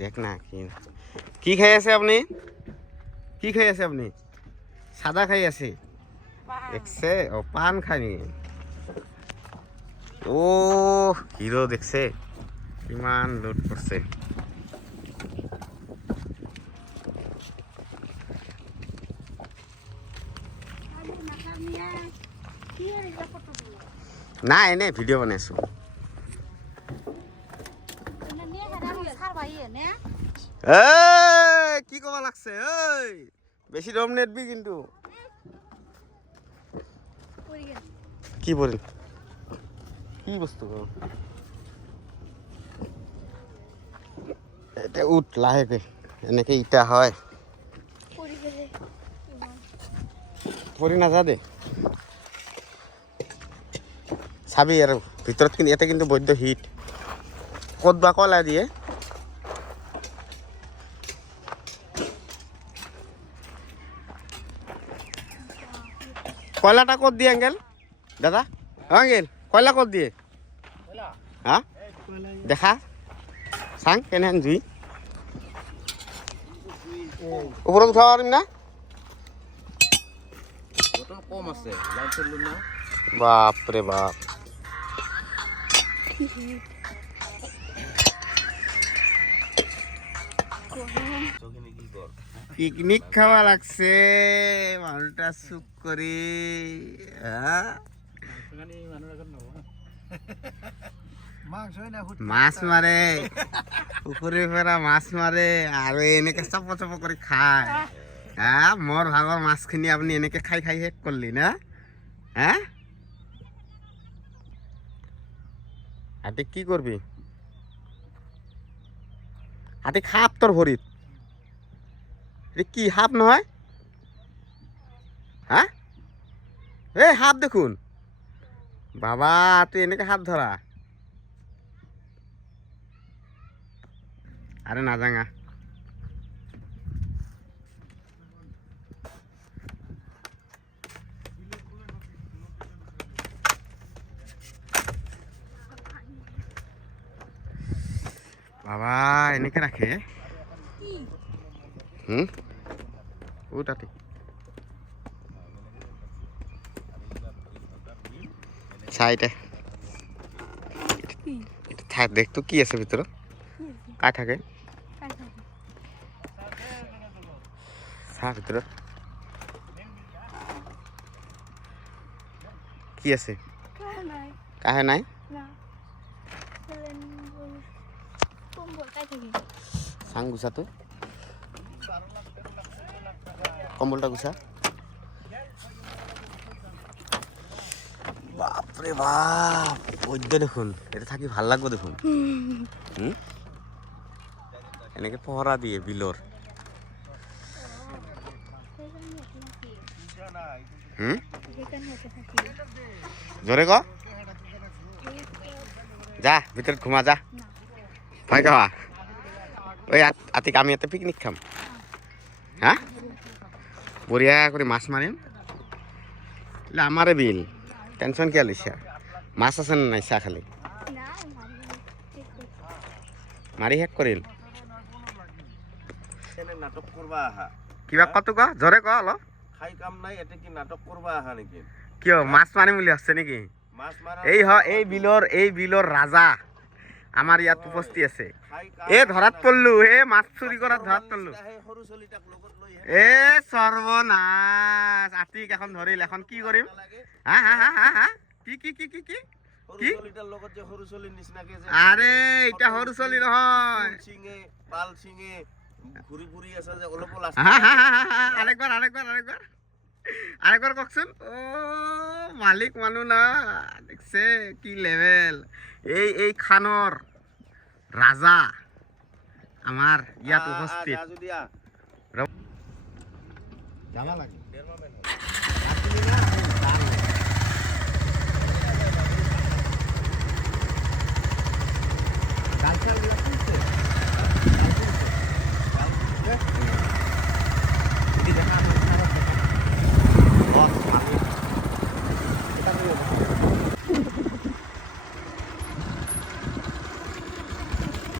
দেখ না কি খাই আছে আপনি? কি খাই আছে আপনি? সাদা খাই আছে দেখছে? ও পান খাই। ও হিরো দেখছে কিমান লুট করছে। না এনে ভিডিও বনাইছো। কি কবা লাগছে? বেশি দম নেটবি কিন্তু। কি বলেন? কি বস্তু এটা? উঠ লাহেকে, এনেকে ইটা হয় পরি না যা দে চাবি আৰু ভিতৰত। কিন্তু ইয়াতে কিন্তু বৈদ্য হিট ক'ত বা কলা দিয়ে। কয়লাটা ক'ত দিয়ে আঙ্কেল? দাদা আঙ্কেল কয়লা ক'ত দিয়ে? হা দেখা চাং কেনেহেন জুই ওপৰত উঠাব পাৰিম না? কম আছে বাপৰে বাপ। পিকনিক খাওয়া লাগছে মানুষটা চুপ করে। মাছ মারে পুকুরে ফেরা মাছ মারে আর এনেকে চপ চপ করে খায়। হ্যাঁ মোর ভাগর মাছখিনি আপনি এনেকে খাই খাই শেষ করলি না? হ্যাঁ হাতে কি করবি? হাতে খাপ তোর ভরিত কি হাফ নহয়? হ্যাঁ এই হাফ দেখুন বাবা, তুই এনেকে হাত ধরা। আরে না জাঙা বাবা এনেকে রাখে। ওটাতে চাইটা থাক দেখ তো কি আছে ভিতৰত কা থাকে চা ভিতৰত কি আছে? কাহে নাই? চাং গুছাটো কম্বলটা গুছা। বাপরে বাপ বৈদ্য দেখুন, এটা থাকি ভাল লাগবো দেখুন। এনেকে পহরা দিয়ে বিলর। জোরে ক যা ভিতরে ঘুমা যা ভয় খাওয়া। ওই আতিক আমি এতে পিকনিক খাম। হ্যাঁ বঢ়িয়া করে মাছ মারিম আমারে বিল টেনশন কি আলিস? মাছ আছে না নাই? চা খালি মারি শেষ কৰিল। নাটক করবা আহা কিবা কত ক জোরে ক অলপ। খাই কাম নাই এতে কি নাটক করবা আহা নেকি? কিয় মাছ মারিম বুলি আছে নেকি? এই বিলৰ ৰাজা আমাৰ ইয়াত উপস্থিত আছে। এ ধৰাত পড়লু, এ মাছ চুরি করার ধরাত পড়লু। এ সর্বনাশ আতিক এখন ধরিল, এখন কি করিম? হা হা হা হা হা কি কি কি কি কি কি? আরে এটা সৰু চলি নহয়। আরেকবার ককচোন। ও মালিক মানুহ না দেখছে কি লেভেল। এই খানৰ রাজা আমার ইয়াত উপস্থিত। যাবা লাগে